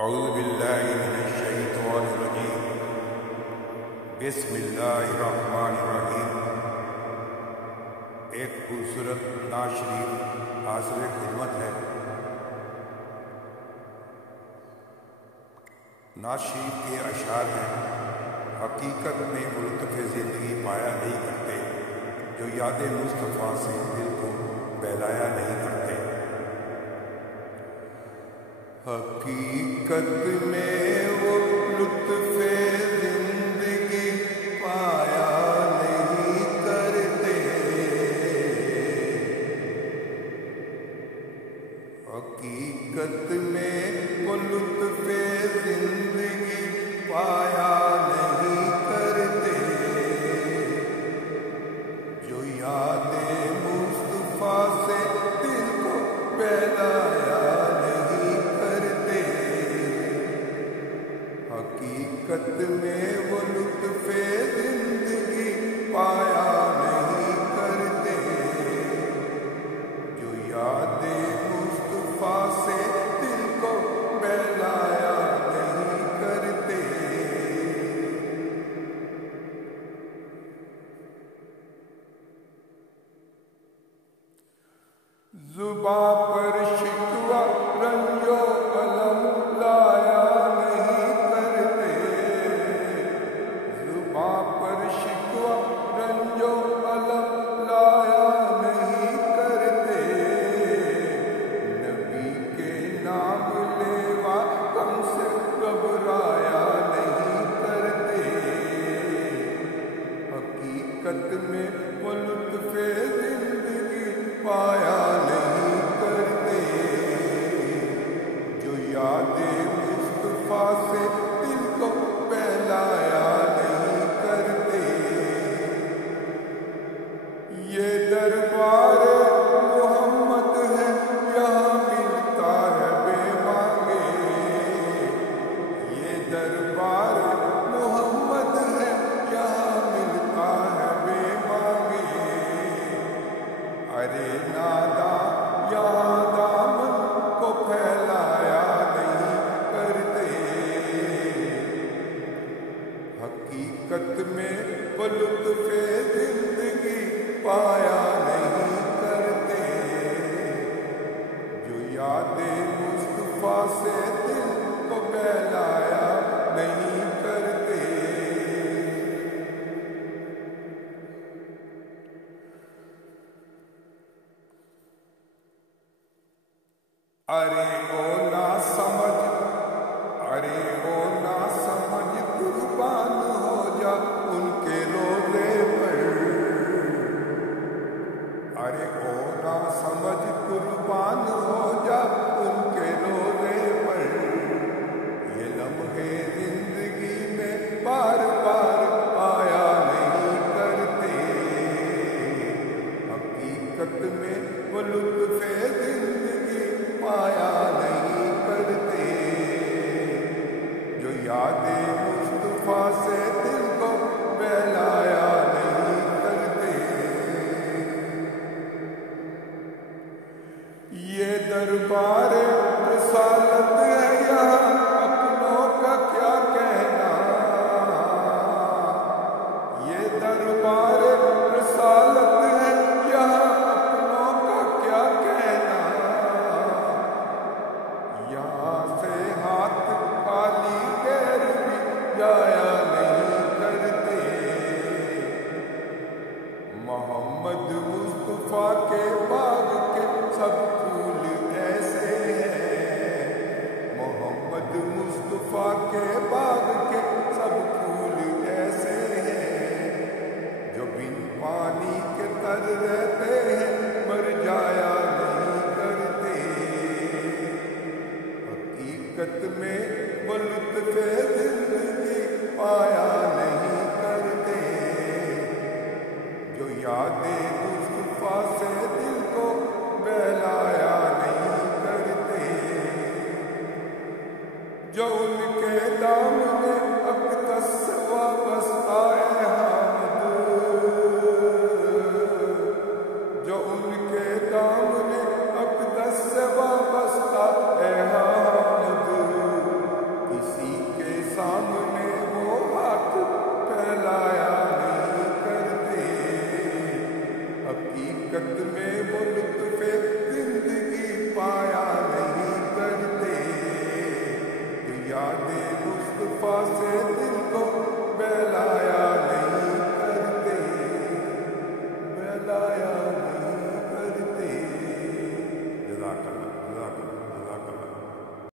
اعوذ باللہ من الشیطان الرجیم بسم اللہ الرحمن الرحیم۔ ایک خوبصورت نعت شریف حاصل خدمت ہے۔ نعت شریف کے اشعار ہیں: حقیقت میں وہ لطف زندگی پایا نہیں کرتے جو یاد مصطفیٰ سے دل کو بہلایا نہیں کرتے۔ حقیقت میں وہ لطف زندگی پایا نہیں کرتے، حقیقت میں وہ لطف زندگی پایا نہیں کرتے جو یاد مصطفیٰ سے دل کو بہلایا حقیقت میں وہ لطف زندگی پایا نہیں کرتے جو یاد مصطفیٰ سے دل کو بہلایا نہیں کرتے۔ زباں پر شکوہ رنج و الم لایا حقیقت میں وہ لطف زندگی پایا نہیں کرتے جو یاد مصطفیٰ سے دل کو بہلایا نہیں کرتے۔ یہ دربار محمد ہے یہاں ملتا ہے بے مانگے، یہ دربار محمد ہے یہاں ملتا ہے بے مانگے۔ ارے نادا یہاں دامن کو پھیلایا نہیں کرتے، حقیقت میں وہ لطف زندگی پایا نہیں کرتے جو یاد مصطفیٰ سے دل کو بہلایا نہیں کرتے۔ ارے او نا سمجھ، ارے او نا سمجھ قربان ہو جا ان کے روزے پر، ارے او نا سمجھ قربان ہو جا ان کے روزے پر۔ یہ لمحے زندگی میں بار بار آیا نہیں کرتے، حقیقت میں وہ لطف زندگی پایا حقیقت میں وہ لطف زندگی پایا نہیں کرتے، تو یاد مصطفیٰ سے دل کو